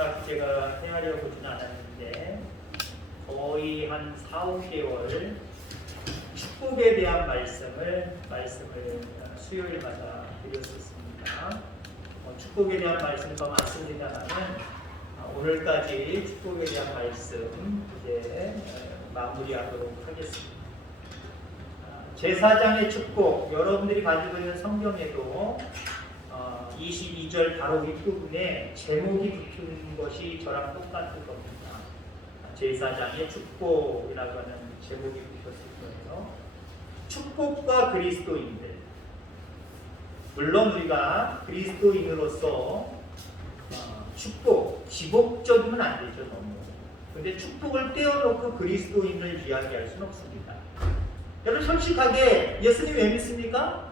중학교 제가 생활해 보지는 않았는데 거의 한 4, 5개월 축복에 대한 말씀을 수요일마다 드렸었습니다. 축복에 대한 말씀이 더 많습니다만은 오늘까지 축복에 대한 말씀 이제 마무리하도록 하겠습니다. 제사장의 축복, 여러분들이 가지고 있는 성경에도 22절 바로 윗부분에 제목이 붙은 것이 저랑 똑같을 겁니다. 제사장의 축복이라고 하는 제목이 붙었을 거예요. 축복과 그리스도인들. 물론 우리가 그리스도인으로서 축복, 기복적이면 안 되죠, 너무. 근데 축복을 떼어놓고 그리스도인을 이야기할 수는 없습니다. 여러분 솔직하게 예수님 왜 믿습니까?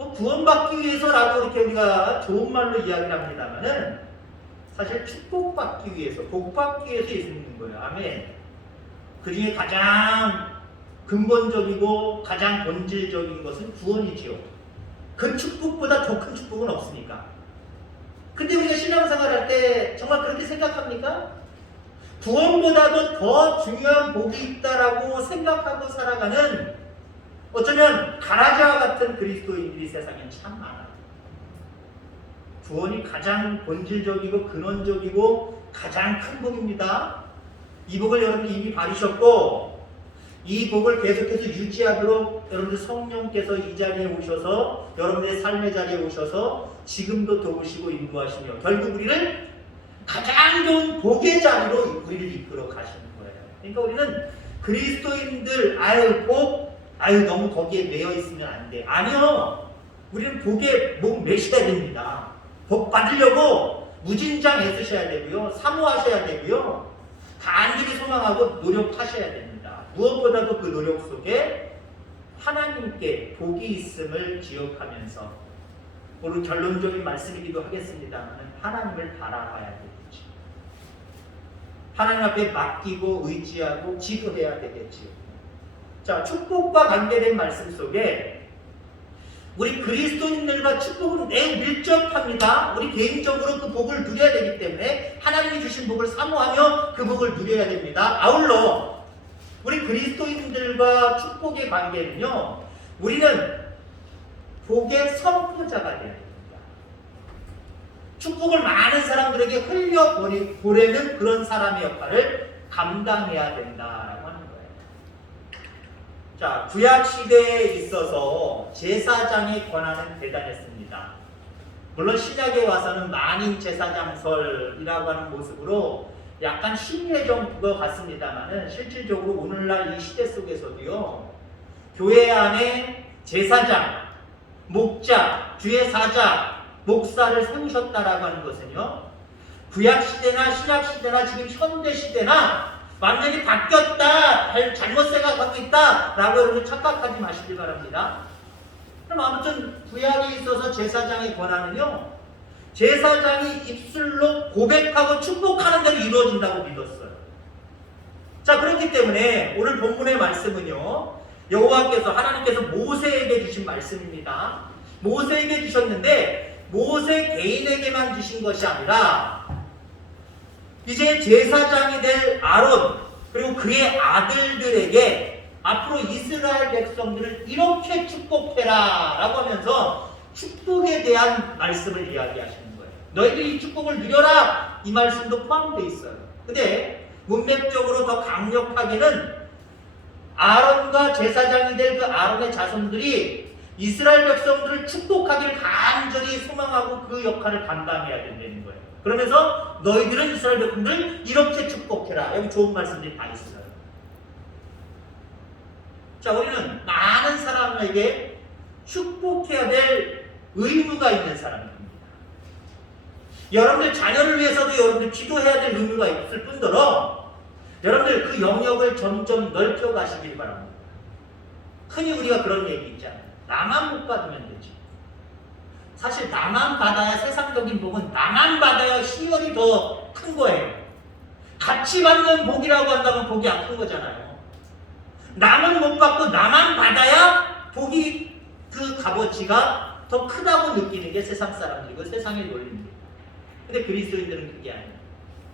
구원받기 위해서라고 이렇게 우리가 좋은 말로 이야기를 합니다만은 사실 축복받기 위해서, 복받기 위해서 예수 믿는 거예요. 아멘. 그 중에 가장 근본적이고 가장 본질적인 것은 구원이지요. 그 축복보다 더 큰 축복은 없으니까. 근데 우리가 신앙생활 할 때 정말 그렇게 생각합니까? 구원보다도 더 중요한 복이 있다라고 생각하고 살아가는 어쩌면 가라지와 같은 그리스도인들이 세상에 참 많아요. 구원이 가장 본질적이고 근원적이고 가장 큰 복입니다. 이 복을 여러분이 이미 받으셨고 이 복을 계속해서 유지하도록 여러분들 성령께서 이 자리에 오셔서 여러분의 삶의 자리에 오셔서 지금도 도우시고 인도하시며 결국 우리를 가장 좋은 복의 자리로 우리를 이끌어 가시는 거예요. 그러니까 우리는 그리스도인들 너무 거기에 매여 있으면 안 돼. 아니요. 우리는 복에 목 매셔야 됩니다. 복 받으려고 무진장 애쓰셔야 되고요. 사모하셔야 되고요. 간절히 소망하고 노력하셔야 됩니다. 무엇보다도 그 노력 속에 하나님께 복이 있음을 기억하면서 오늘 결론적인 말씀이기도 하겠습니다만 하나님을 바라봐야 되겠죠. 하나님 앞에 맡기고 의지하고 기도해야 되겠지요. 자, 축복과 관계된 말씀 속에 우리 그리스도인들과 축복은 매우 밀접합니다. 우리 개인적으로 그 복을 누려야 되기 때문에 하나님이 주신 복을 사모하며 그 복을 누려야 됩니다. 아울러 우리 그리스도인들과 축복의 관계는요, 우리는 복의 선포자가 되어야 됩니다. 축복을 많은 사람들에게 흘려보내는 그런 사람의 역할을 감당해야 된다라고 하는 거예요. 자, 구약 시대에 있어서 제사장의 권한은 대단했습니다. 물론 신약에 와서는 만인 제사장설이라고 하는 모습으로 약간 심리적 것 같습니다만은 실질적으로 오늘날 이 시대 속에서도요, 교회 안에 제사장, 목자, 주의 사자, 목사를 세우셨다라고 하는 것은요, 구약 시대나 신약 시대나 지금 현대 시대나 완전히 바뀌었다, 잘못 생각하고 있다라고 여러분 착각하지 마시길 바랍니다. 그럼 아무튼 구약에 있어서 제사장의 권한은요, 제사장이 입술로 고백하고 축복하는 대로 이루어진다고 믿었어요. 자, 그렇기 때문에 오늘 본문의 말씀은요, 여호와께서 하나님께서 모세에게 주신 말씀입니다. 모세에게 주셨는데 모세 개인에게만 주신 것이 아니라 이제 제사장이 될 아론 그리고 그의 아들들에게 앞으로 이스라엘 백성들을 이렇게 축복해라 라고 하면서 축복에 대한 말씀을 이야기하시는 거예요. 너희들이 이 축복을 누려라, 이 말씀도 포함되어 있어요. 근데 문맥적으로 더 강력하게는 아론과 제사장이 될 그 아론의 자손들이 이스라엘 백성들을 축복하기를 간절히 소망하고 그 역할을 감당해야 된다는 거예요. 그러면서 너희들은 이스라엘 백성들을 이렇게 축복해라. 여기 좋은 말씀들이 다 있어요. 자, 우리는 많은 사람에게 축복해야 될 의무가 있는 사람입니다. 여러분들 자녀를 위해서도 여러분들 기도해야 될 의무가 있을 뿐더러 여러분들 그 영역을 점점 넓혀 가시길 바랍니다. 흔히 우리가 그런 얘기 있잖아요. 나만 못 받으면 되지. 사실 나만 받아야 세상적인 복은 나만 받아야 희열이 더 큰 거예요. 같이 받는 복이라고 한다면 복이 안 큰 거잖아요. 남은 못 받고 나만 받아야 복이 그 값어치가 더 크다고 느끼는 게 세상 사람들이고 세상의 논리입니다. 근데 그리스도인들은 그게 아니에요.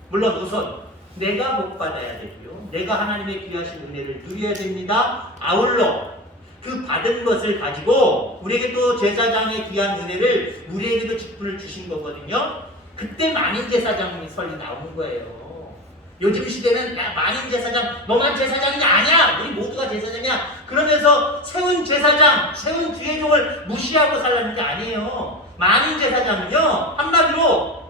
물론 우선 내가 복 받아야 되고요. 내가 하나님의 귀하신 은혜를 누려야 됩니다. 아울러 그 받은 것을 가지고 우리에게 또 제사장의 귀한 은혜를 우리에게도 직분을 주신 거거든요. 그때 만인 제사장이 설이 나오는 거예요. 요즘 시대는 야, 만인 제사장, 너만 제사장이 아니야. 우리 모두가 제사장이야. 그러면서 세운 제사장, 세운 주의종을 무시하고 살라는 게 아니에요. 만인 제사장은요, 한마디로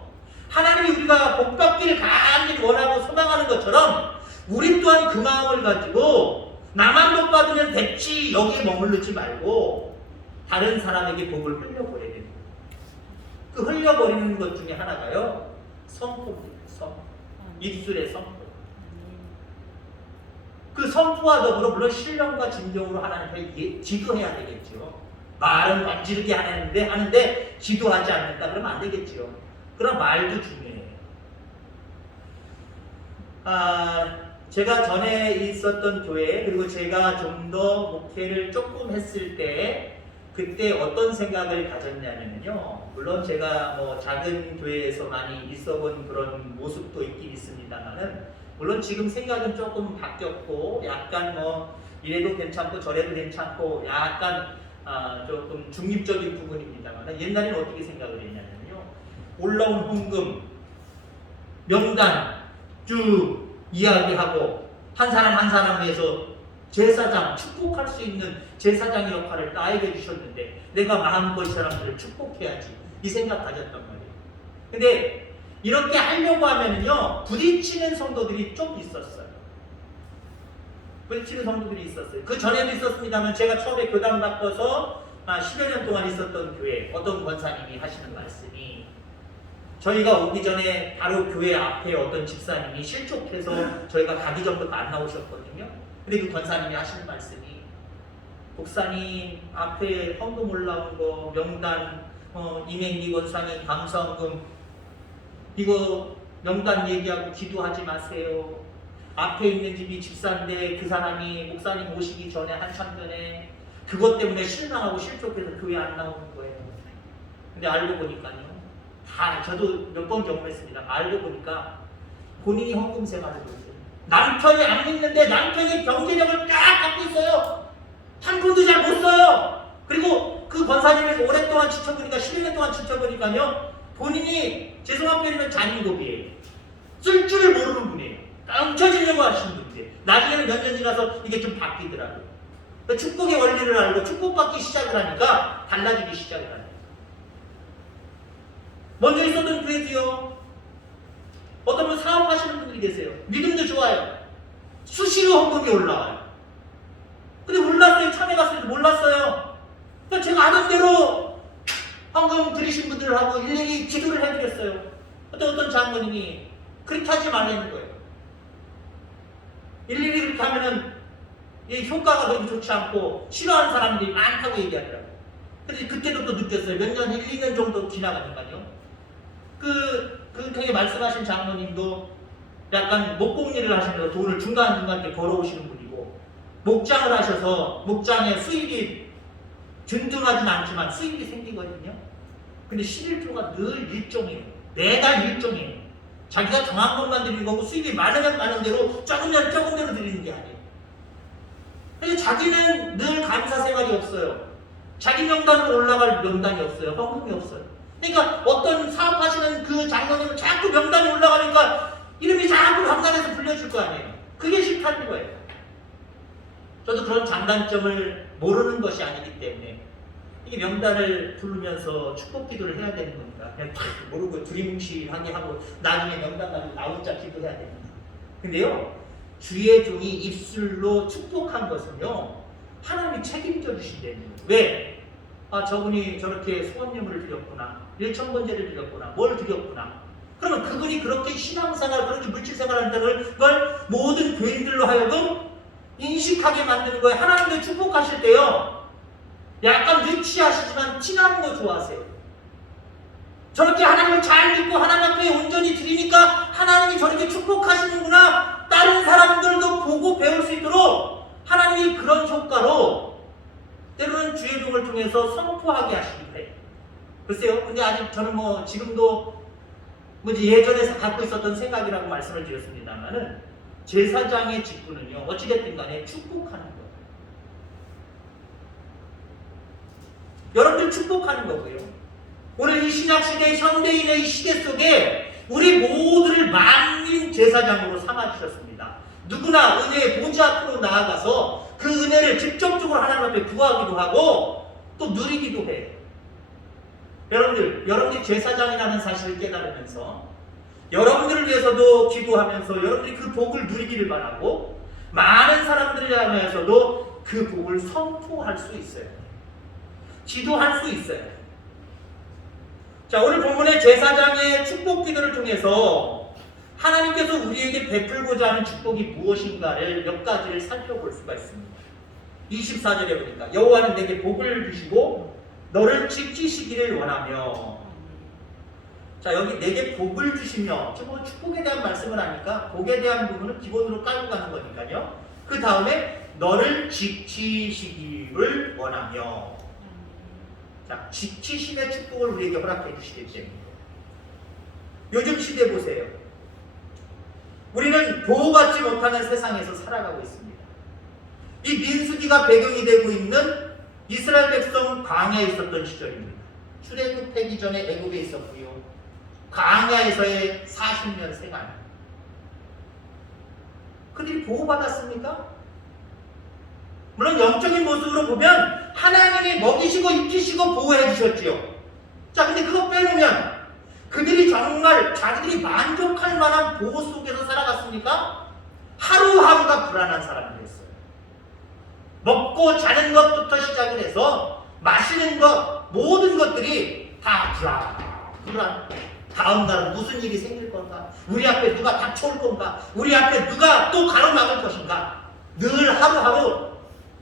하나님이 우리가 복 받기를 간절히 원하고 소망하는 것처럼 우리 또한 그 마음을 가지고 나만 복 받으면 됐지 여기에 머무르지 말고 다른 사람에게 복을 흘려버려야 됩니다. 그 흘려버리는 것 중에 하나가요, 선포입니다. 선포. 입술의 선포. 그 선포와 더불어 물론 신령과 진정으로 하나님께 기도해야 되겠죠. 말은 만지르게 하는데 기도하지 않는다 그러면 안 되겠죠. 그런 말도 중요해요. 제가 전에 있었던 교회, 그리고 제가 좀 더 목회를 조금 했을 때 그때 어떤 생각을 가졌냐면요. 물론 제가 뭐 작은 교회에서 많이 있어본 그런 모습도 있긴 있습니다만은, 물론 지금 생각은 조금 바뀌었고 약간 뭐 이래도 괜찮고 저래도 괜찮고 약간 조금 중립적인 부분입니다만, 옛날에는 어떻게 생각을 했냐면요. 올라온 헌금, 명단 쭉 이야기하고 한 사람 한 사람 위해서 제사장, 축복할 수 있는 제사장의 역할을 나에게 주셨는데 내가 마음껏 이 사람들을 축복해야지, 이 생각 가졌단 말이에요. 근데 이렇게 하려고 하면은요, 부딪히는 성도들이 좀 있었어요. 부딪히는 성도들이 있었어요. 그 전에도 있었습니다만, 제가 처음에 교단 바꿔서 10여 년 동안 있었던 교회, 어떤 권사님이 하시는 말씀이, 저희가 오기 전에 바로 교회 앞에 어떤 집사님이 실족해서 저희가 가기 전부터 안 나오셨거든요. 근데 그 권사님이 하시는 말씀이, 목사님 앞에 헌금 올라온 거, 명단, 이맹리 권사님 감사헌금, 이거 명단 얘기하고 기도하지 마세요. 앞에 있는 집이 집사인데 그 사람이 목사님 오시기 전에 한참 전에 그것 때문에 실망하고 실족해서 교회 안 나오는 거예요. 근데 알고 보니까요, 저도 몇 번 경험했습니다. 알고 보니까 본인이 헌금 생활을 하고 있어요. 남편이 안 믿는데 남편이 경제력을 쫙 갖고 있어요. 한 푼도 잘 못 써요. 그리고 그 권사님을 오랫동안 지켜보니까, 11년 동안 지켜보니까요, 본인이 죄송한 표현이면 잔인고비예요. 쓸 줄을 모르는 분이에요. 엉쳐지려고 하시는 분이에요. 나중에는 몇 년 지나서 이게 좀 바뀌더라고요. 축복의 원리를 알고 축복받기 시작을 하니까 달라지기 시작을 하네요. 먼저 있었던 교회도요, 어떤 분 사업하시는 분들이 계세요. 믿음도 좋아요. 수시로 헌금이 올라와요. 근데 몰랐어요. 처음에 갔을 때 몰랐어요. 그러니까 제가 아는 대로 헌금 드리신 분들하고 일일이 기도를 해드렸어요. 어떤 장모님이 그렇게 하지 말라는 거예요. 일일이 그렇게 하면은 이 효과가 너무 좋지 않고 싫어하는 사람들이 많다고 얘기하더라고요. 근데 그때도 또 느꼈어요. 몇 년, 1, 2년 정도 지나가니까요. 그렇게 말씀하신 장모님도 약간 목공일을 하시면서 돈을 중간중간 이렇게 걸어오시는 분이고, 목장을 하셔서 목장의 수입이 든든하진 않지만 수입이 생기거든요. 근데 11조가 늘 일종이에요. 매달 일종이에요. 자기가 정한 것만 드리는 거고, 수입이 많으면 많은 대로 적으면 적은 대로 드리는 게 아니에요. 그래서 자기는 늘 감사 생활이 없어요. 자기 명단으로 올라갈 명단이 없어요. 헌금이 없어요. 그러니까 어떤 사업하시는 그 장로님은 자꾸 명단이 올라가니까 이름이 자꾸 명단에서 불려줄 거 아니에요. 그게 싫다는 거예요. 저도 그런 장단점을 모르는 것이 아니기 때문에 이게 명단을 부르면서 축복 기도를 해야 되는 겁니다. 그냥 탁 모르고 두리뭉실하게 하고 나중에 명단 가지고 나 혼자 기도해야 됩니다. 근데요, 주의 종이 입술로 축복한 것은요, 하나님이 책임져 주신다는 거예요. 왜? 저분이 저렇게 소원예물을 드렸구나, 일천번제를 드렸구나, 뭘 드렸구나. 그러면 그분이 그렇게 신앙생활, 그렇게 물질생활 한다는 걸 모든 교인들로 하여금 인식하게 만드는 거예요. 하나님도 축복하실 때요, 약간 유치하시지만 티나는 거 좋아하세요. 저렇게 하나님을 잘 믿고 하나님 앞에 온전히 드리니까 하나님이 저렇게 축복하시는구나, 다른 사람들도 보고 배울 수 있도록 하나님이 그런 효과로 때로는 주의 종을 통해서 선포하게 하시기도 해요. 글쎄요, 근데 아직 저는 지금도 예전에 갖고 있었던 생각이라고 말씀을 드렸습니다만은 제사장의 직분은요 어찌됐든 간에 축복하는 거예요. 여러분들 축복하는 거고요. 오늘 이 신약시대 현대인의 이 시대 속에 우리 모두를 만민 제사장으로 삼아주셨습니다. 누구나 은혜의 보좌 앞으로 나아가서 그 은혜를 직접적으로 하나님 앞에 구하기도 하고 또 누리기도 해요. 여러분들이 제사장이라는 사실을 깨달으면서 여러분들을 위해서도 기도하면서 여러분들이 그 복을 누리기를 바라고 많은 사람들을 향해서도 그 복을 선포할 수 있어요. 기도할 수 있어요. 자, 오늘 본문의 제사장의 축복 기도를 통해서 하나님께서 우리에게 베풀고자 하는 축복이 무엇인가를 몇 가지를 살펴볼 수가 있습니다. 24절에 보니까 여호와는 내게 복을 주시고 너를 지키시기를 원하며. 자, 여기 내게 복을 주시며, 뭐 축복에 대한 말씀을 하니까 복에 대한 부분은 기본으로 깔고 가는 거니까요. 그 다음에 너를 지키시기를 원하며. 자, 지키심의 축복을 우리에게 허락해 주시기 때문에. 요즘 시대 보세요. 우리는 보호받지 못하는 세상에서 살아가고 있습니다. 이 민수기가 배경이 되고 있는 이스라엘 백성 광야에 있었던 시절입니다. 출애굽하기 전에 애굽에 있었고요. 광야에서의 40년 생활. 그들이 보호받았습니까? 물론 영적인 모습으로 보면 하나님이 먹이시고 입히시고 보호해 주셨지요. 자, 근데 그거 빼놓으면 그들이 정말 자기들이 만족할 만한 보호 속에서 살아갔습니까? 하루하루가 불안한 사람들이었어요. 먹고 자는 것부터 시작을 해서 마시는 것, 모든 것들이 다 불안. 다음 날은 무슨 일이 생길 건가? 우리 앞에 누가 닥쳐올 건가? 우리 앞에 누가 또 가로막을 것인가? 늘 하루하루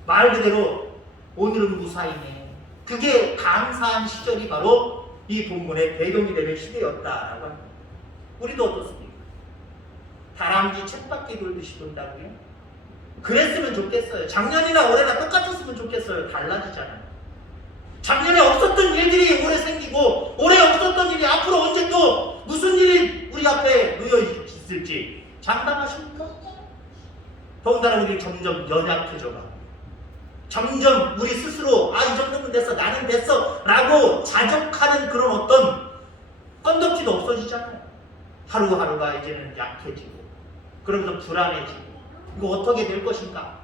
말 그대로 오늘은 무사히네. 그게 감사한 시절이 바로 이 본문의 배경이 되는 시대였다라고 합니다. 우리도 어떻습니까? 다람쥐 쳇바퀴 돌듯이 돈다고요? 그랬으면 좋겠어요. 작년이나 올해나 똑같았으면 좋겠어요. 달라지잖아요. 작년에 없었던 일들이 올해 생기고 올해 없었던 일이 앞으로 언제 또 무슨 일이 우리 앞에 놓여 있을지 장담하십니까? 더군다나 우리 점점 연약해져가고 점점 우리 스스로 이 정도면 됐어, 나는 됐어 라고 자족하는 그런 어떤 건덕지도 없어지잖아요. 하루하루가 이제는 약해지고 그러면서 불안해지고 이거 어떻게 될 것인가?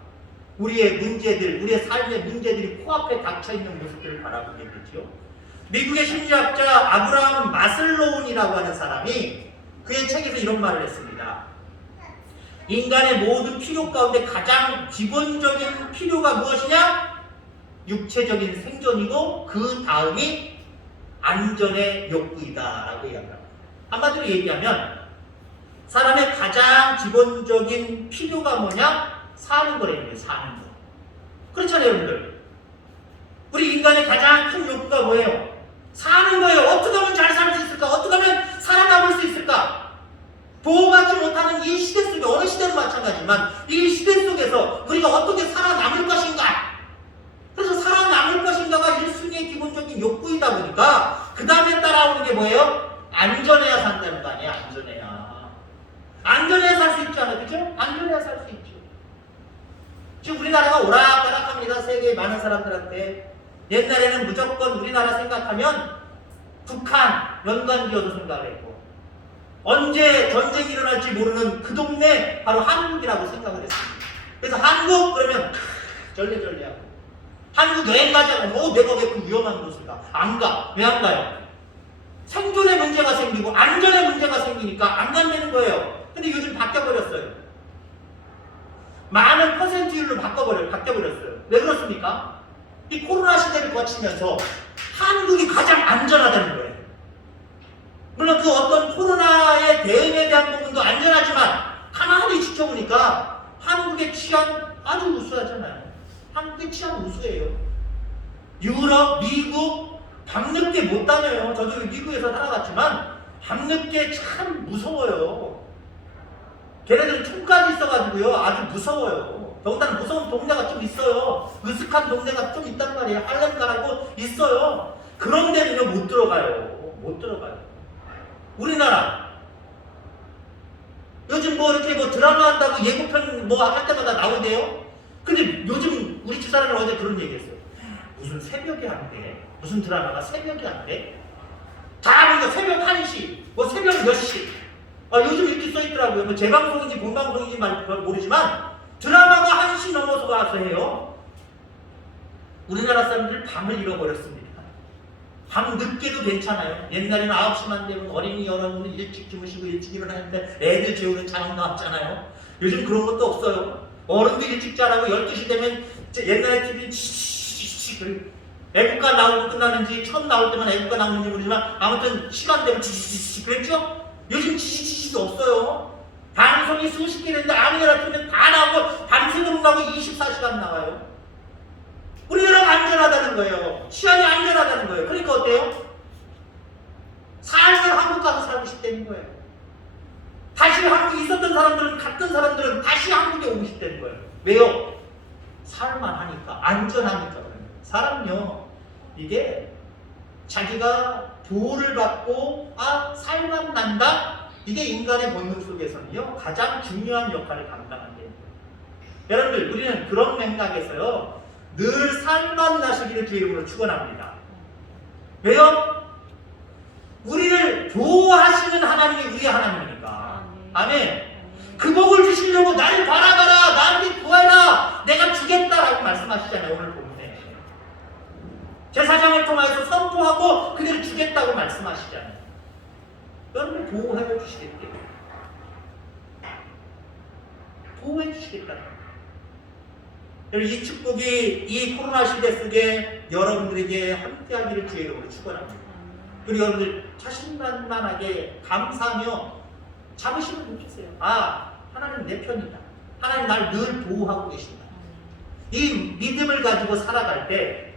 우리의 문제들, 우리의 삶의 문제들이 코앞에 닥쳐있는 모습들을 바라보게 되죠. 미국의 심리학자 아브라함 마슬로운이라고 하는 사람이 그의 책에서 이런 말을 했습니다. 인간의 모든 필요 가운데 가장 기본적인 필요가 무엇이냐? 육체적인 생존이고 그 다음이 안전의 욕구이다 라고 이야기합니다. 한마디로 얘기하면 사람의 가장 기본적인 필요가 뭐냐? 사는 거래요. 사는 거. 그렇잖아요, 여러분들. 우리 인간의 가장 큰 욕구가 뭐예요? 사는 거예요. 어떻게 하면 잘 살 수 있을까? 어떻게 하면 살아남을 수 있을까? 보호받지 못하는 이 시대 속에, 어느 시대도 마찬가지지만 이 시대 속에서 우리가 어떻게 살아남을 것인가? 그래서 살아남을 것인가가 1순위의 기본적인 욕구이다 보니까 그 다음에 따라오는 게 뭐예요? 안전해야 산다는 거 아니에요? 안전해야 살 수 있잖아요. 그죠? 안전해야 살 수 있죠. 지금 우리나라가 오락가락합니다. 세계의 많은 사람들한테. 옛날에는 무조건 우리나라 생각하면 북한, 연관지어도 생각을 했고 언제 전쟁이 일어날지 모르는 그 동네 바로 한국이라고 생각을 했습니다. 그래서 한국 그러면 절레절레하고 한국 여행 가자고 내가 왜 그 위험한 곳을 가? 안 가. 왜 안 가요? 생존의 문제가 생기고 안전의 문제가 생기니까 안 간다는 거예요. 근데 요즘 바뀌어버렸어요. 많은 퍼센트율로 바뀌어버렸어요. 왜 그렇습니까? 이 코로나 시대를 거치면서 한국이 가장 안전하다는 거예요. 물론 그 어떤 코로나의 대응에 대한 부분도 안전하지만 가만히 지켜보니까 한국의 치안 아주 우수하잖아요. 한국의 치안 우수해요. 유럽, 미국 밤늦게 못 다녀요. 저도 미국에서 살아갔지만 밤늦게 참 무서워요. 걔네들은 총까지 있어가지고요. 아주 무서워요. 더군다나 무서운 동네가 좀 있어요. 으슥한 동네가 좀 있단 말이에요. 할렘가라고 있어요. 그런 데는요 못 들어가요. 못 들어가요. 우리나라 요즘 뭐 이렇게 뭐 드라마 한다고 예고편 뭐 할 때마다 나오대요. 근데 요즘 우리 집사람이 어제 그런 얘기했어요. 무슨 새벽에 한대? 무슨 드라마가 새벽에 한대? 다 보니까 새벽 1시, 뭐 새벽 몇 시. 요즘 이렇게 써있더라고요. 뭐 재방송인지 본방송인지 모르지만 드라마가 1시 넘어서 와서 해요. 우리나라 사람들 밤을 잃어버렸습니다. 밤 늦게도 괜찮아요. 옛날에는 9시만 되면 어린이 여러분들 일찍 주무시고 일찍 일어나는데 애들 재우는 장엄 나왔잖아요. 요즘 그런 것도 없어요. 어른도 일찍 자라고 12시 되면 옛날에 TV는 치치치치 애국가 나오고 끝나는지 처음 나올 때만 애국가 나오는지 모르지만 아무튼 시간 되면 치치치치 그랬죠? 요즘 치치치치도 없어요. 방송이 수십 개 되는데 아무데나 틀면 다 나오고 밤새도록 나오고 24시간 나와요. 우리나라가 안전하다는 거예요. 치안이 안전하다는 거예요. 그러니까 어때요? 살살 한국 가서 살고 싶다는 거예요. 다시 한국에 있었던 사람들은 갔던 사람들은 다시 한국에 오고 싶다는 거예요. 왜요? 살만하니까 안전하니까 그래요. 사람은요 이게 자기가 보호를 받고 살만 난다? 이게 인간의 본능 속에서는요 가장 중요한 역할을 감당한다는 거예요. 여러분들 우리는 그런 맥락에서요 늘 살만 나시기를 주의 이름으로 축원합니다. 왜요? 우리를 보호하시는 하나님이 우리의 하나님이니까. 아멘. 그 복을 주시려고 나를 바라봐라, 나한테 구하라, 내가 주겠다라고 말씀하시잖아요. 오늘 본문에 제사장을 통해서 선포하고 그들을 주겠다고 말씀하시잖아요. 여러분을 보호해 주시겠대요. 보호해 주시겠다는 거예요. 이 축복이 이 코로나 시대 속에 여러분들에게 함께하기를 주의 이름으로 축원합니다. 그리고 여러분들 자신만만하게 감사하며 자부심을 느끼세요. 하나님 내 편이다. 하나님 날 늘 보호하고 계신다. 이 믿음을 가지고 살아갈 때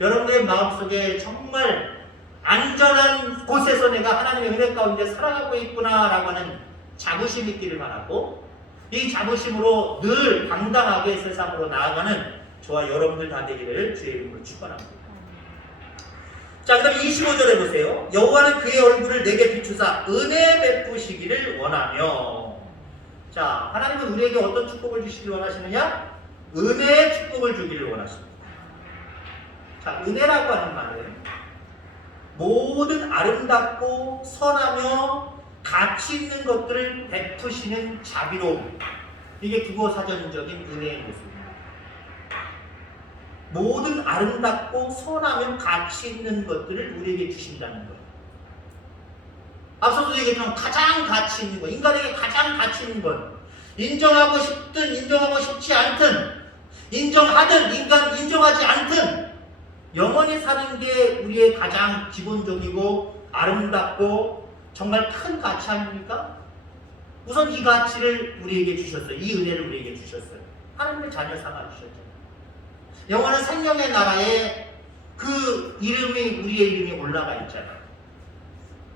여러분의 마음속에 정말 안전한 곳에서 내가 하나님의 은혜 가운데 살아가고 있구나라고 하는 자부심이 있기를 바라고, 이 자부심으로 늘 당당하게 세상으로 나아가는 저와 여러분들 다 되기를 주의 이름으로 축원합니다. 자, 그 다음에 25절에 보세요. 여호와는 그의 얼굴을 내게 비추사 은혜 베푸시기를 원하며. 자, 하나님은 우리에게 어떤 축복을 주시기를 원하시느냐? 은혜의 축복을 주기를 원하십니다. 자, 은혜라고 하는 말은 모든 아름답고 선하며 가치 있는 것들을 베푸시는 자비로움. 이게 국어사전적인 은혜의 모습입니다. 모든 아름답고 선하며 가치 있는 것들을 우리에게 주신다는 거예요. 앞서도 얘기했지만 가장 가치 있는 것, 인간에게 가장 가치 있는 것, 인정하고 싶든 인정하고 싶지 않든, 인정하든 인정하지 않든 영원히 사는 게 우리의 가장 기본적이고 아름답고 정말 큰 가치 아닙니까? 우선 이 가치를 우리에게 주셨어요. 이 은혜를 우리에게 주셨어요. 하나님의 자녀 삼아 주셨죠. 영원한 생명의 나라에 그 이름이, 우리의 이름이 올라가 있잖아요.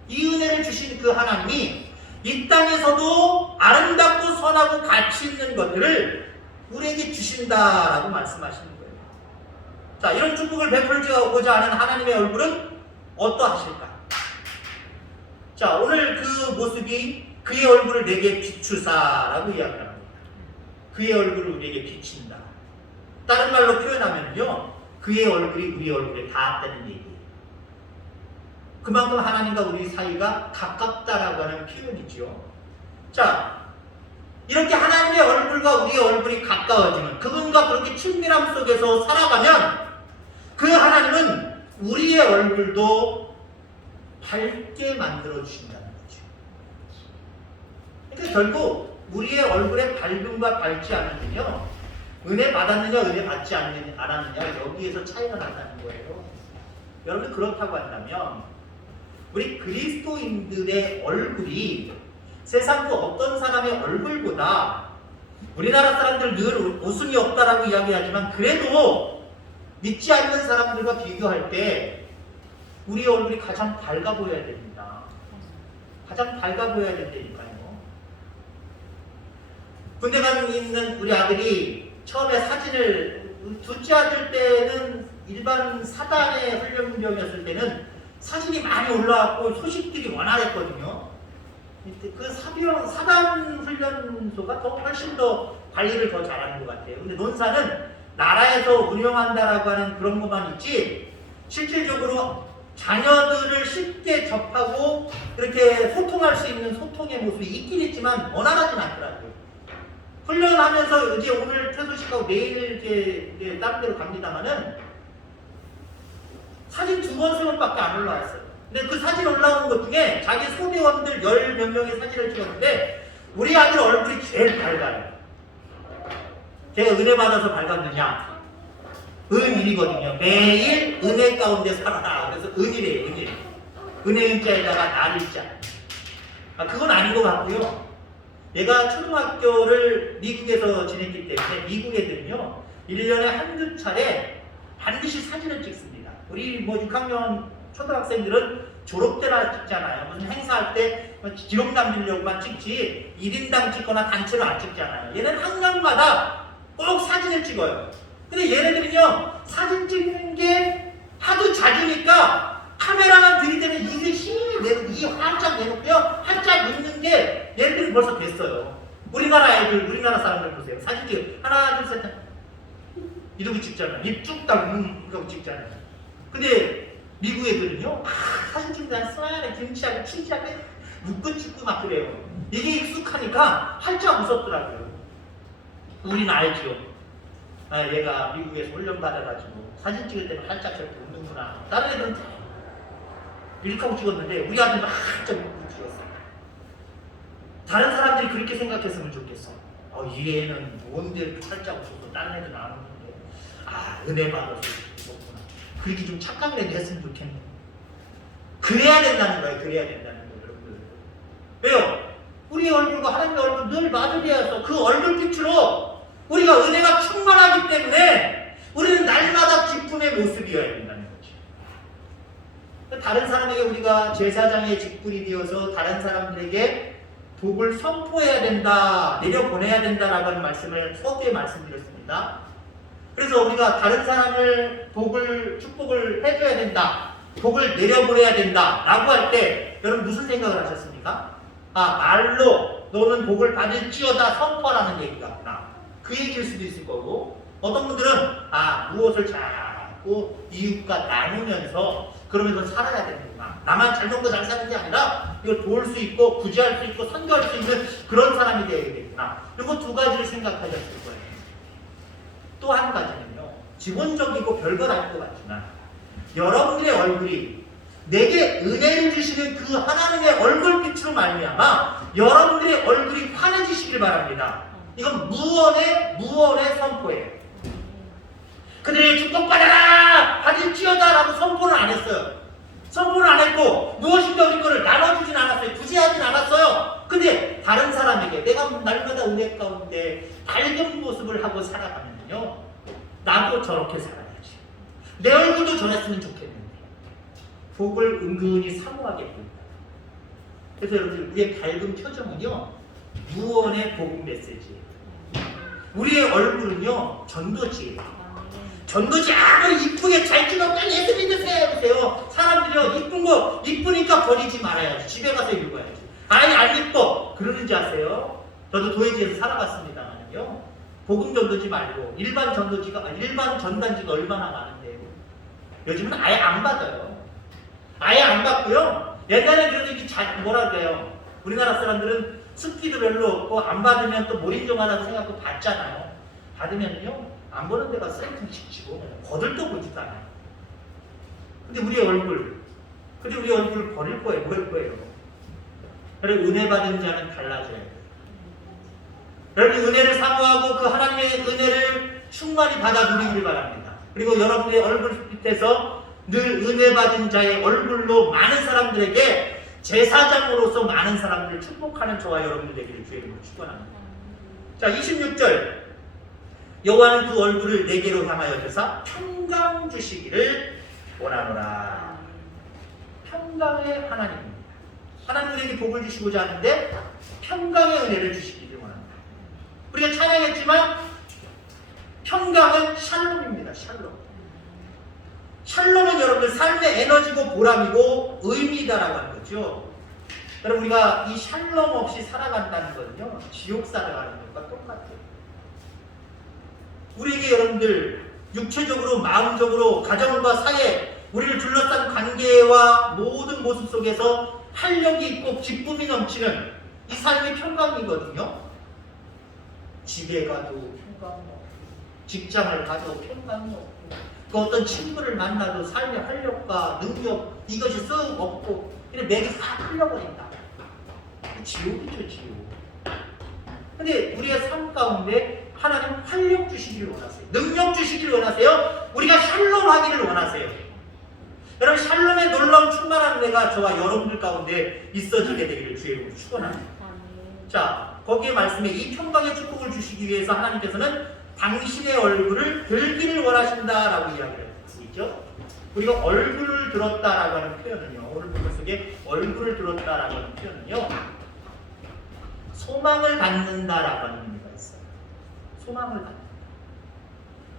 이 은혜를 주신 그 하나님이 이 땅에서도 아름답고 선하고 가치 있는 것들을 우리에게 주신다라고 말씀하시는 거예요. 자, 이런 축복을 베풀고자 하는 하나님의 얼굴은 어떠하실까? 자, 오늘 그 모습이 그의 얼굴을 내게 비추사라고 이야기합니다. 그의 얼굴을 우리에게 비친다. 다른 말로 표현하면요, 그의 얼굴이 우리 얼굴에 닿았다는 얘기예요. 그만큼 하나님과 우리 사이가 가깝다라고 하는 표현이죠. 자, 이렇게 하나님의 얼굴과 우리의 얼굴이 가까워지면, 그분과 그렇게 친밀함 속에서 살아가면 그 하나님은 우리의 얼굴도 밝게 만들어 주신다는 거죠. 그러니까 결국 우리의 얼굴의 밝음과 밝지 않음은요, 은혜 받았느냐 은혜 받지 않았느냐 여기에서 차이가 난다는 거예요. 여러분 그렇다고 한다면 우리 그리스도인들의 얼굴이 세상 그 어떤 사람의 얼굴보다, 우리나라 사람들 늘 웃음이 없다라고 이야기하지만 그래도 믿지 않는 사람들과 비교할 때 우리의 얼굴이 가장 밝아 보여야 됩니다. 가장 밝아 보여야 된다니까요. 군대 가 있는 우리 아들이 처음에 사진을, 둘째 아들 때는 일반 사단의 훈련병이었을 때는 사진이 많이 올라왔고 소식들이 원활했거든요. 그 사단 훈련 훈련소가 더 훨씬 더 관리를 더 잘하는 것 같아요. 근데 논사는 나라에서 운영한다라고 하는 그런 것만 있지 실질적으로 자녀들을 쉽게 접하고 이렇게 소통할 수 있는 소통의 모습이 있긴 있지만 원활하진 않더라고요. 훈련하면서 이제 오늘 퇴소식하고 내일 이제 다른 데로 갑니다만은 사진 2번, 3번밖에 안 올라왔어요. 근데 그 사진 올라온 것 중에 자기 소대원들 10몇 명의 사진을 찍었는데 우리 아들 얼굴이 제일 밝아요. 제가 은혜 받아서 밝았느냐? 은일이거든요. 매일 은혜 가운데 살아라. 그래서 은이래요, 은일. 은혜 은자에다가 날일자. 그건 아닌 것 같고요. 얘가 초등학교를 미국에서 지냈기 때문에 미국 애들은요 1년에 한두 차례 반드시 사진을 찍습니다. 우리 뭐 6학년 초등학생들은 졸업 때나 찍잖아요. 무슨 행사할 때 기록 남기려고만 찍지 1인당 찍거나 단체로 안 찍잖아요. 얘는 학년마다 꼭 사진을 찍어요. 근데 얘네들은요 사진 찍는 게 하도 잦으니까 카메라만 들이대면 이게 힘이 내고 이 활짝 내놓고요 활짝 웃는 게 얘네들이 벌써 됐어요. 우리나라 애들, 우리나라 사람들 보세요. 사진 찍어요. 하나 둘 셋 이러고 찍잖아요. 입 쭉 딱 이러고 찍잖아요. 근데 미국 애들은요 사진 찍는다 쏘야네 김치하고 치즈하고 묶고 찍고 막 그래요. 이게 익숙하니까 활짝 웃었더라고요. 우리는 알죠. 얘가 미국에서 훈련 받아가지고 사진 찍을 때는 활짝 저렇게 웃는구나. 다른 애들은 이렇게 하고 찍었는데 우리 아들은 활짝 웃고 찍었어요. 다른 사람들이 그렇게 생각했으면 좋겠어. 이 애는 뭔데 이렇게 활짝 웃어서 다른 애들은 안 웃는데 은혜 받아서 웃구나. 그렇게 좀 착각을 했으면 좋겠네. 그래야 된다는 거예요. 그래야 된다는 거예요. 여러분들. 왜요? 우리 얼굴과 하나님의 얼굴 늘 마주해서 그 얼굴빛으로 우리가 은혜가 충만하기 때문에 우리는 날마다 기쁨의 모습이어야 된다는 거죠. 다른 사람에게 우리가 제사장의 직분이 되어서 다른 사람들에게 복을 선포해야 된다, 내려보내야 된다라고 하는 말씀을 서두에 말씀드렸습니다. 그래서 우리가 다른 사람을 축복을 해줘야 된다, 복을 내려보내야 된다 라고 할 때 여러분 무슨 생각을 하셨습니까? 말로 너는 복을 받을지어다 선포하라는 얘기가 그 얘기일 수도 있을 거고, 어떤 분들은 무엇을 자꾸 이웃과 나누면서 그러면서 살아야 되는구나. 나만 잘 먹고 잘 사는 게 아니라 이걸 도울 수 있고 구제할 수 있고 선교할 수 있는 그런 사람이 되어야겠구나. 이거 두 가지를 생각하셨을 거예요. 또 한 가지는요, 기본적이고 별것 아닐 것 같지만 여러분들의 얼굴이 내게 은혜를 주시는 그 하나님의 얼굴빛으로 말미암아 여러분들의 얼굴이 환해지시길 바랍니다. 이건 무언의 선포예요. 그들이 축복받아라! 받을지어다! 라고 선포는 안 했어요. 선포는 안 했고 무엇인가 우리 거를 나눠주진 않았어요. 구제하진 않았어요. 근데 다른 사람에게 내가 날마다 은혜 가운데 밝은 모습을 하고 살아가면요 나도 저렇게 살아야지. 내 얼굴도 저랬으면 좋겠는데 복을 은근히 사모하게 됩니다. 그래서 여러분들 우리의 밝은 표정은요 무언의 복음 메시지예요. 우리의 얼굴은요 전도지예요. 전도지 아무리 이쁘게 잘 찍어 빨리 예수 믿으세요 해보세요. 사람들이요 이쁘니까 버리지 말아야지. 집에 가서 읽어야지. 아니 안 이뻐 그러는지 아세요? 저도 도예지에서 살아봤습니다만요 복음 전도지 말고 일반 전단지가 얼마나 많은데요. 요즘은 아예 안 받아요. 아예 안 받고요. 옛날에 그래도 이게 뭐라 그래요. 우리나라 사람들은 습기도 별로 없고 안 받으면 또 몰인정하다고 생각하고 받잖아요. 받으면요 안 보는 데가 셀통씩 치고 거들떠 보지도 않아요. 근데 우리 얼굴 버릴 거예요. 먹을 거예요. 여러분 은혜 받은 자는 달라져야 돼요. 여러분 은혜를 사모하고 그 하나님의 은혜를 충만히 받아 누리길 바랍니다. 그리고 여러분의 얼굴 밑에서 늘 은혜 받은 자의 얼굴로 많은 사람들에게 제사장으로서 많은 사람들을 축복하는 저와 여러분들 되기를 주의 이름으로 축원합니다. 자 26절 여호와는 그 얼굴을 내게로 향하여 드사 평강 주시기를 원하노라. 평강의 하나님입니다. 하나님들에게 복을 주시고자 하는데 평강의 은혜를 주시기를 원합니다. 우리가 찬양했지만 평강은 샬롬입니다. 샬롬은 여러분들 삶의 에너지고 보람이고 의미다라고 하는 거죠. 여러분 우리가 이 샬롬 없이 살아간다는 거는요 지옥 살아가는 것과 똑같아요. 우리에게 여러분들 육체적으로 마음적으로 가정과 사회 우리를 둘러싼 관계와 모든 모습 속에서 활력이 있고 기쁨이 넘치는 이 삶의 평강이거든요. 집에 가도 평강이 없고 직장을 가도 평강이 없고 그 어떤 친구를 만나도 삶의 활력과 능력 이것이 썩 없고 그냥 맥이 싹 흘려버린다. 지옥이죠 지옥. 근데 우리의 삶 가운데 하나님 활력 주시기를 원하세요. 능력 주시기를 원하세요. 우리가 샬롬 하기를 원하세요. 여러분 샬롬의 놀라운 충만한 은혜가 저와 여러분들 가운데 있어지게 되기를 주의 이름으로 축원합니다. 자, 거기에 말씀에 이 평강의 축복을 주시기 위해서 하나님께서는 당신의 얼굴을 들기를 원하신다라고 이야기를 했죠. 우리가 얼굴을 들었다라고 하는 표현은요. 오늘 본문 속에 얼굴을 들었다라고 하는 표현은요. 소망을 갖는다라고 하는 의미가 있어요. 소망을 갖는다.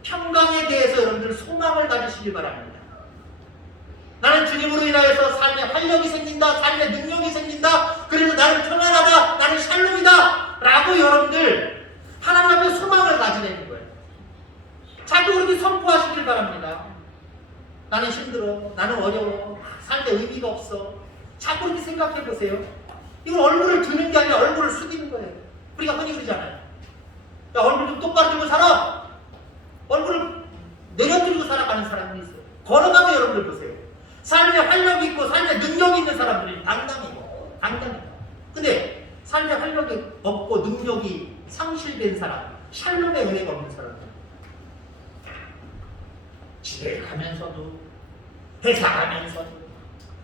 평강에 대해서 여러분들 소망을 가지시길 바랍니다. 나는 주님으로 인하여서 삶에 활력이 생긴다, 삶에 능력이 생긴다, 그래서 나는 평안하다, 나는 샬롬이다 라고 여러분들 하나님 앞에 소망을 가지는 거예요. 자꾸 그렇게 선포하시길 바랍니다. 나는 힘들어, 나는 어려워, 삶에 의미가 없어. 자꾸 그렇게 생각해 보세요. 이건 얼굴을 드는 게 아니라 얼굴을 숙이는 거예요. 우리가 흔히 그러잖아요. 야, 얼굴 좀 똑바로 들고 살아. 얼굴을 내려들고 살아가는 사람이 있어요. 걸어가면 여러분들 보세요. 삶에 활력이 있고 삶에 능력이 있는 사람들이 당당해요. 당당해요. 근데 삶에 활력이 없고 능력이 상실된 사람, 샬롬의 은혜가 없는 사람들, 집에 가면서도, 회사 가면서도,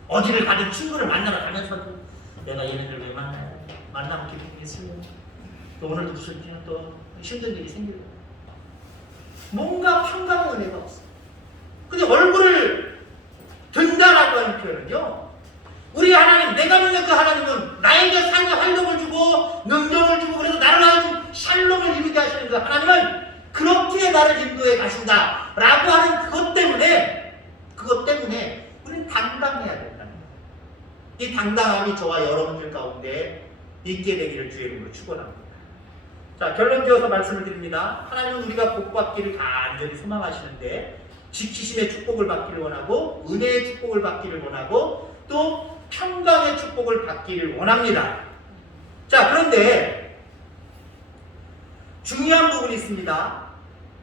어디를 가든 친구를 만나러 가면서도 내가 얘네들 왜 만나요? 만나면 기분이 있어요. 또 오늘도 무슨 또 힘든 일이 생기고 뭔가 평강의 은혜가 없어. 근데 얼굴을 든다라고 하는 표현은요, 우리 하나님, 내가 믿는 그 하나님은 나에게 삶의 활력을 주고 능력을 주고 그래서 나를 하여금 샬롬을 이루게 하시는 그 하나님은 그렇게 나를 인도해 가신다 라고 하는 그것 때문에 우리는 당당해야 된다는 거예요. 이 당당함이 저와 여러분들 가운데 있게 되기를 주의 이름으로 축원합니다. 자, 결론 지어서 말씀을 드립니다. 하나님은 우리가 복 받기를 간절히 소망하시는데 지키심의 축복을 받기를 원하고 은혜의 축복을 받기를 원하고 또 평강의 축복을 받기를 원합니다. 자, 그런데 중요한 부분이 있습니다.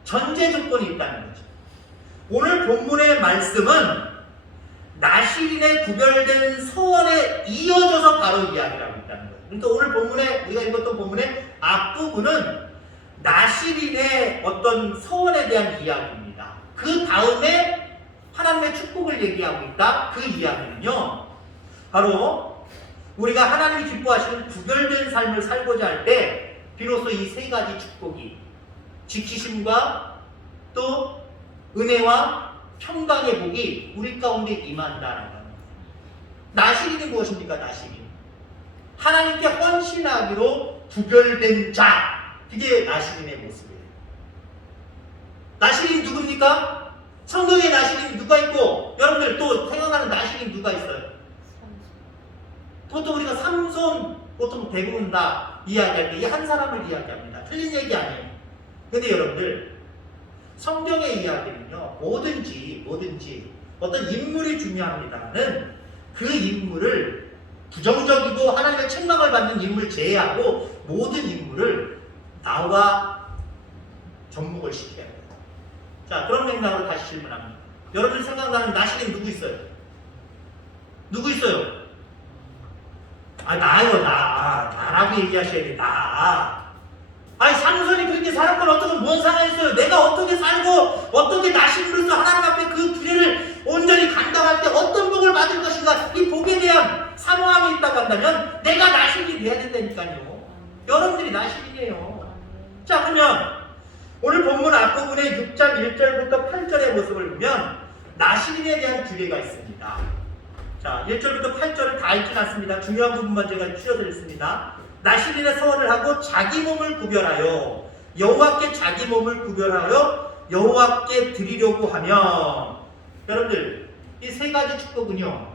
전제 조건이 있다는 거죠. 오늘 본문의 말씀은 나실인의 구별된 소원에 이어져서 바로 이야기를 하고 있다는 거예요. 그러니까 오늘 본문에 우리가 읽었던 본문의 앞부분은 나실인의 어떤 소원에 대한 이야기입니다. 그 다음에 하나님의 축복을 얘기하고 있다. 그 이야기는요, 바로 우리가 하나님이 기뻐하시는 구별된 삶을 살고자 할 때 비로소 이 세 가지 축복이 지키심과 또 은혜와 평강의 복이 우리 가운데 임한다는 겁니다. 나실인이 무엇입니까? 나실인, 하나님께 헌신하기로 구별된 자, 그게 나실인의 모습이에요. 나실인이 누굽니까? 성경에 나실인이 누가 있고 여러분들 또 생각하는 나실인이 누가 있어요? 보통 우리가 삼손 보통 대부분 다 이야기할 때 이 한 사람을 이야기합니다. 틀린 얘기 아니에요. 근데 여러분들 성경의 이야기는요, 뭐든지 어떤 인물이 중요합니다는 그 인물을 부정적이고 하나님의 책망을 받는 인물 제외하고 모든 인물을 나와 접목을 시켜야 돼요. 자, 그런 맥락으로 다시 질문합니다. 여러분 생각나는 나실인 누구 있어요? 누구 있어요? 나요. 나라고 얘기하셔야 돼. 아니, 삼손이 그렇게 살았건 어떻게 뭔 상관이 있어요? 내가 어떻게 살고 어떻게 나실인으로서 하나님 앞에 그 규례를 온전히 감당할 때 어떤 복을 받을 것인가, 이 복에 대한 사모함이 있다고 한다면 내가 나실인이 돼야 된다니까요. 여러분들이 나실인이에요. 자, 그러면 오늘 본문 앞부분의 6장 1절부터 8절의 모습을 보면 나실인에 대한 규례가 있습니다. 자, 1절부터 8절을 다 읽진 않습니다. 중요한 부분만 제가 추려서 읽습니다. 나실인의 서원을 하고 자기 몸을 구별하여 여호와께 자기 몸을 구별하여 여호와께 드리려고 하면, 여러분들 이 세 가지 축복은요,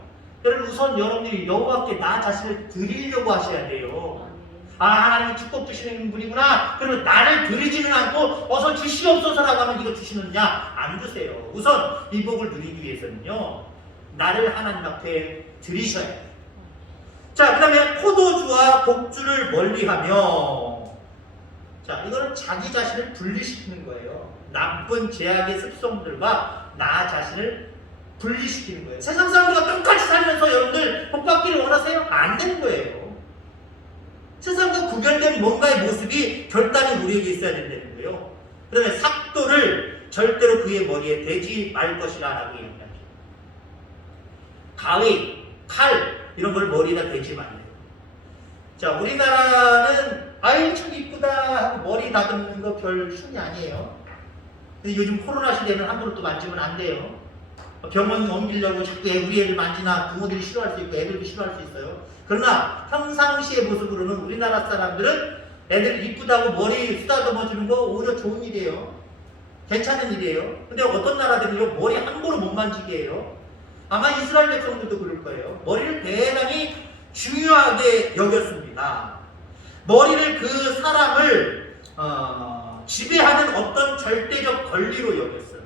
여러분 우선 여러분들이 여호와께 나 자신을 드리려고 하셔야 돼요. 아, 하나님이 축복 주시는 분이구나. 그러면 나를 드리지는 않고 어서 주시옵소서라고 하면 이거 주시느냐? 안 주세요. 우선 이 복을 누리기 위해서는요, 나를 하나님 앞에 드리셔야 돼요. 자, 그 다음에 포도주와 독주를 멀리하며, 자, 이거는 자기 자신을 분리시키는 거예요. 나쁜 죄악의 습성들과 나 자신을 분리시키는 거예요. 세상 사람들과 똑같이 살면서 여러분들 복받기를 원하세요? 안 되는 거예요. 세상과 구별된 뭔가의 모습이 결단이 우리에게 있어야 된다는 거예요. 그 다음에 삭도를 절대로 그의 머리에 대지 말 것이라 라고 얘기합니다. 가위, 칼 이런 걸 머리에다 대지 말래요. 자, 우리나라는 아유 참 이쁘다 하고 머리 다듬는 거 별 흉이 아니에요. 근데 요즘 코로나 시대는 함부로 또 만지면 안 돼요. 병원 옮기려고 자꾸 우리 애들 만지나 부모들이 싫어할 수 있고 애들도 싫어할 수 있어요. 그러나 평상시의 모습으로는 우리나라 사람들은 애들 이쁘다고 머리 쓰다듬어 주는 거 오히려 좋은 일이에요. 괜찮은 일이에요. 근데 어떤 나라들은요 머리 함부로 못 만지게 해요. 아마 이스라엘 백성들도 그럴 거예요. 머리를 대단히 중요하게 여겼습니다. 머리를 그 사람을 지배하는 어떤 절대적 권리로 여겼어요.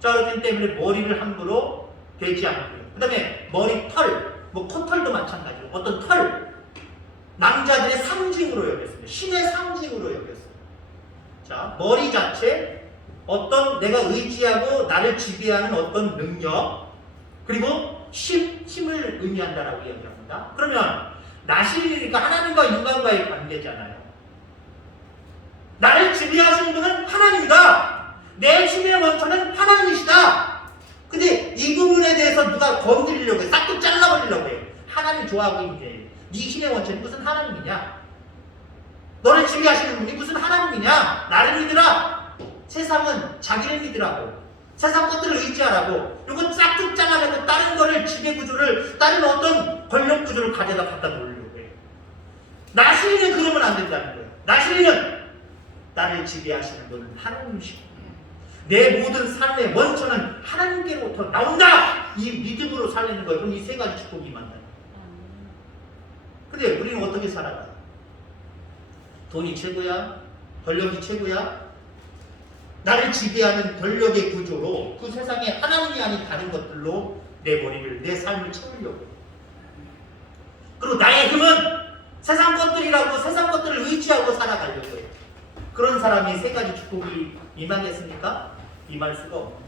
자, 그렇기 때문에 머리를 함부로 대지 않고요. 그 다음에 머리털, 뭐 코털도 마찬가지로 어떤 털, 남자들의 상징으로 여겼습니다. 신의 상징으로 여겼어요. 자, 머리 자체, 어떤 내가 의지하고 나를 지배하는 어떤 능력, 그리고 힘을 의미한다라고 이야기합니다. 그러면 나시리니까 하나님과 인간과의 관계잖아요. 나를 지배하시는 분은 하나님이다. 내 힘의 원천은 하나님이시다. 근데 이 부분에 대해서 누가 건드리려고 해. 싹둑 잘라버리려고 해. 하나님 좋아하고 있는데 네 힘의 원천이 무슨 하나님이냐? 너를 지배하시는 분이 무슨 하나님이냐? 나를 믿으라. 세상은 자기를 믿으라고. 세상 것들을 의지하라고. 이거 싹둑 잘라내고 다른 거를 지배구조를, 다른 어떤 권력구조를 가져다 갖다 놓으려고 해. 나시리는 그러면 안 된다는 거예요. 나시리는 나를 지배하시는 분은 하나님이시고 내 모든 삶의 원천은 하나님께로부터 나온다! 이 믿음으로 살리는 거예요. 그럼 이 세 가지 축복이 임한다. 근데 우리는 어떻게 살아가요? 돈이 최고야? 권력이 최고야? 나를 지배하는 권력의 구조로 그 세상에 하나님이 아닌 다른 것들로 내 머리를, 내 삶을 채우려고 해요. 그리고 나의 힘은 세상 것들이라고 세상 것들을 의지하고 살아가려고 해요. 그런 사람이 세 가지 축복이 임하겠습니까? 임할 수가 없습니다.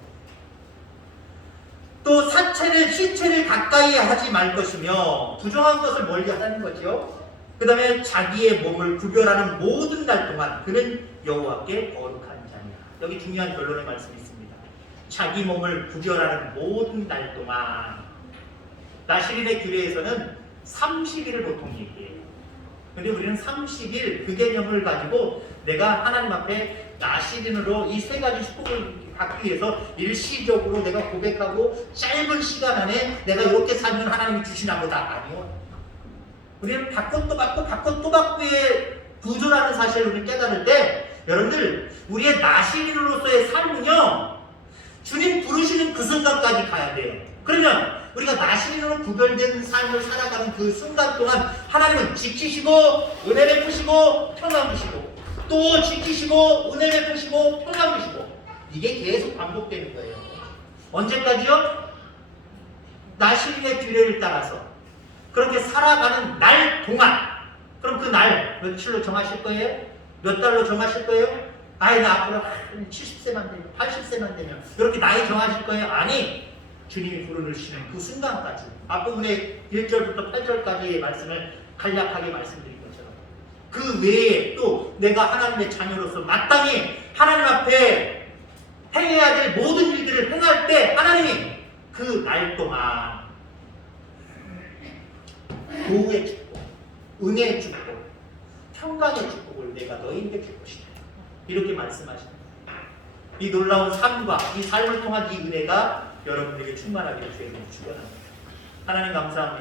또 시체를 가까이 하지 말 것이며 부정한 것을 멀리 하라는 거죠. 그 다음에 자기의 몸을 구별하는 모든 날 동안 그는 여호와께 거룩한 자니라. 여기 중요한 결론의 말씀이 있습니다. 자기 몸을 구별하는 모든 날 동안. 나시린의 규례에서는 30일을 보통 얘기해요. 근데 우리는 30일 그 개념을 가지고 내가 하나님 앞에 나시린으로 이 세 가지 축복을 받기 위해서 일시적으로 내가 고백하고 짧은 시간 안에 내가 이렇게 살면 하나님이 주시나 보다. 아니요. 우리는 받고 또 받고 받고 또 받고의 구조라는 사실을 우리는 깨달을 때 여러분들 우리의 나시린으로서의 삶은요 주님 부르시는 그 순간까지 가야 돼요. 그러면 우리가 나시린으로 구별된 삶을 살아가는 그 순간 동안 하나님은 지키시고 은혜 베푸시고 평강 주시고 또 지키시고 은혜 베푸시고 평강 주시고 이게 계속 반복되는 거예요. 언제까지요? 나시린의 규례를 따라서 그렇게 살아가는 날 동안. 그럼 그 날 며칠로 정하실 거예요? 몇 달로 정하실 거예요? 아이 나 앞으로 70세만 되면 80세만 되면 이렇게 나이 정하실 거예요? 아니, 주님이 부르시는 그 순간까지 앞부분에 1절부터 8절까지의 말씀을 간략하게 말씀드린 것처럼 그 외에 또 내가 하나님의 자녀로서 마땅히 하나님 앞에 행해야 될 모든 일들을 행할 때 하나님이 그 날 동안 도우의 축복, 은혜의 축복, 평강의 축복을 내가 너희에게 줄 것이다. 이렇게 말씀하십니다. 이 놀라운 삶과 이 삶을 통한 이 은혜가 여러분에게 충만하기를 주님으로 축원합니다. 하나님 감사합니다.